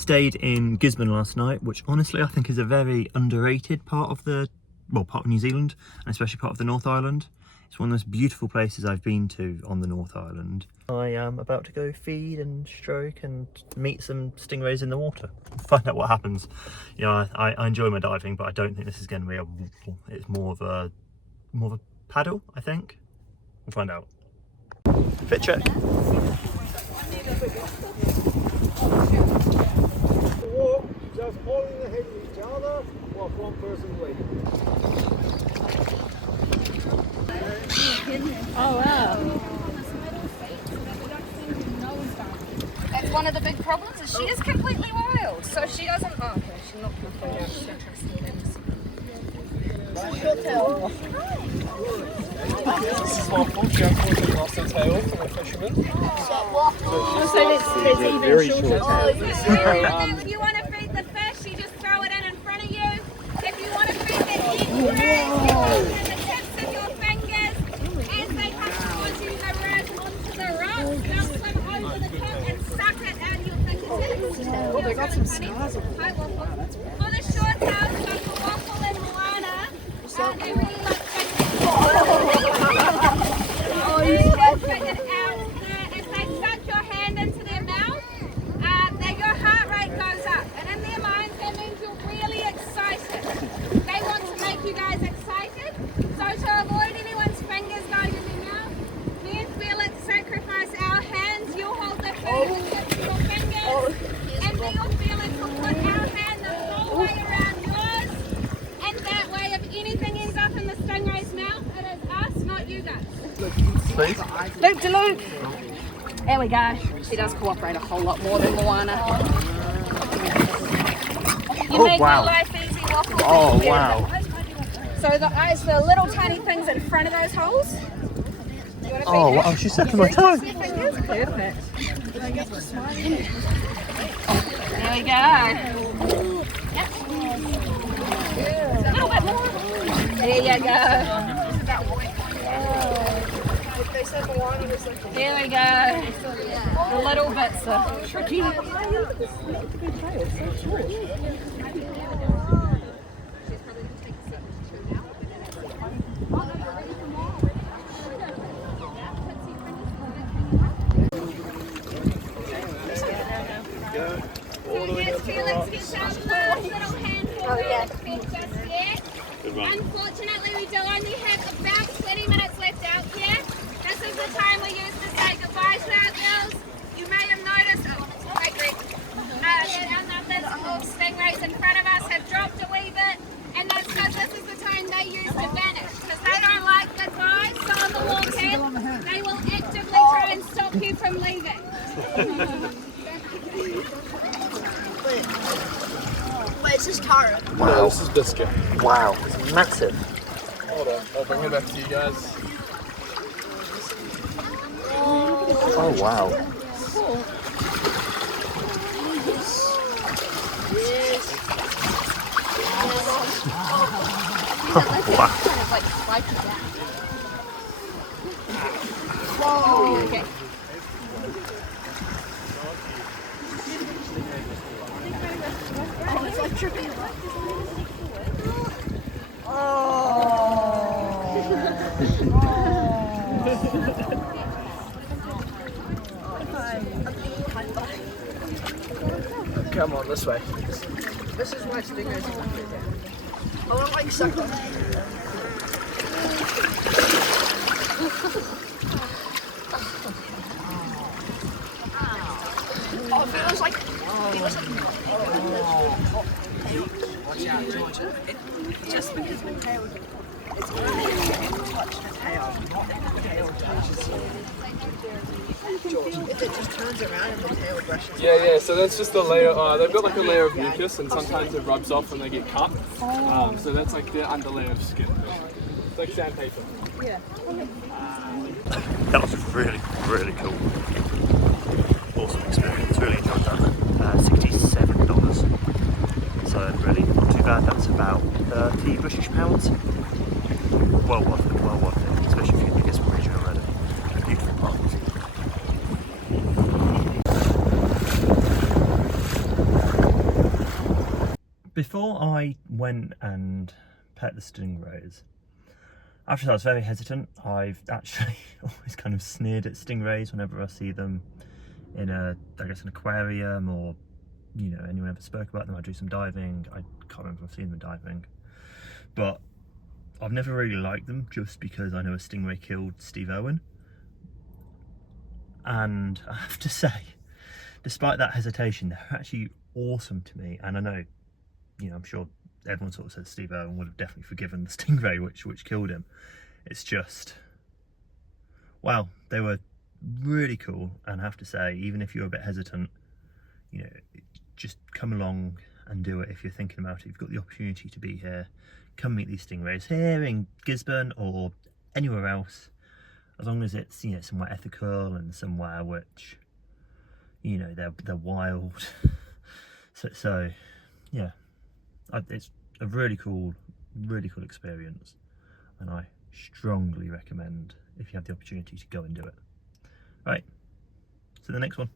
Stayed in Gisborne last night, which honestly I think is a very underrated part of New Zealand, and especially part of the North Island. It's one of the most beautiful places I've been to on the North Island. I am about to go feed and stroke and meet some stingrays in the water. Find out what happens. You know, I enjoy my diving, but I don't think this is going to be a waffle. It's more of a paddle, I think. We'll find out. Fit check. Walk, just holding the head of each other while one person leading. Oh wow. That's one of the big problems, is she is completely wild. So she doesn't, oh okay, she's not going to fall down, she's going to trust me then. This is my fault, she unfortunately lost her tail from a fisherman. So there's even shorter tails. If you want to feed the fish, you just throw it in front of you. If you want to feed the stingrays, you hold it in the tips of your fingers. As they come towards you, they run onto the rocks, bounce them over the top and suck it out of your fingertips. Oh, they got some scars on them. For the short tails, like the waffle and Moana, they really like if they suck your hand into their mouth, then your heart rate goes up. And in their minds, that means you're really excited. They want to make you guys excited. So to avoid anyone's fingers going in their mouth, me and Felix sacrifice our hands. You'll hold the food with your fingers. And me or Felix will put our hand the whole way around yours. And that way, if anything ends up in the stingray's mouth, it is us, not you guys. Please? Luke to Luke. There we go. She does cooperate a whole lot more than Moana. You make my life easy, waffle. Oh wow. So the eyes for the little tiny things in front of those holes. Oh wow, she's sucking my toe. Perfect. There we go. Yep. A little bit more. There you go. There we go. The little bits are tricky. Unfortunately, we do only have about 20 minutes left out here. This is the time we use to say goodbye to our girls. You may have noticed, that our numbers of stingrays in front of us have dropped a wee bit, and that's because this is the time they use to vanish, because they don't like goodbye, so on the walk in, they will actively try and stop you from leaving. Where's this carrot? No, this is biscuit. Wow, it's massive. Hold on, I'll bring it back to you guys. Oh wow. Wow. Whoa. Okay. Oh, it's like trippy. Come on, this way. This is why stingrays are like that. I want to like suck on it. Oh, it feels like. Watch out, George. Just because the tail. It's only when you touch the tail, not the tail touches you. George, if it just turns around and the tail brushes. Yeah, so that's just a layer, they've got like a layer of mucus and sometimes it rubs off when they get cut. So that's like the underlayer of skin. It's like sandpaper. Yeah. That was really, really cool. Awesome experience, really enjoyed that. $67. So really not too bad, that's about 30 British pounds. Well worth it, especially if you're in the Gisborne region already. Beautiful park. before I went and pet the stingrays, after I was very hesitant. I've actually always kind of sneered at stingrays whenever I see them in an aquarium, or, you know, anyone ever spoke about them. I do some diving. I can't remember if I've seen them diving, but I've never really liked them, just because I know a stingray killed Steve Irwin. And I have to say, despite that hesitation, they're actually awesome to me. And I know, you know, I'm sure everyone sort of says Steve Irwin would have definitely forgiven the stingray which killed him. It's just, wow, they were really cool. And I have to say, even if you're a bit hesitant, you know, just come along and do it if you're thinking about it. You've got the opportunity to be here. Come meet these stingrays here in Gisborne or anywhere else, as long as it's, you know, somewhere ethical and somewhere which, you know, they're wild. so yeah, it's a really cool experience, and I strongly recommend, if you have the opportunity, to go and do it. Right, so the next one.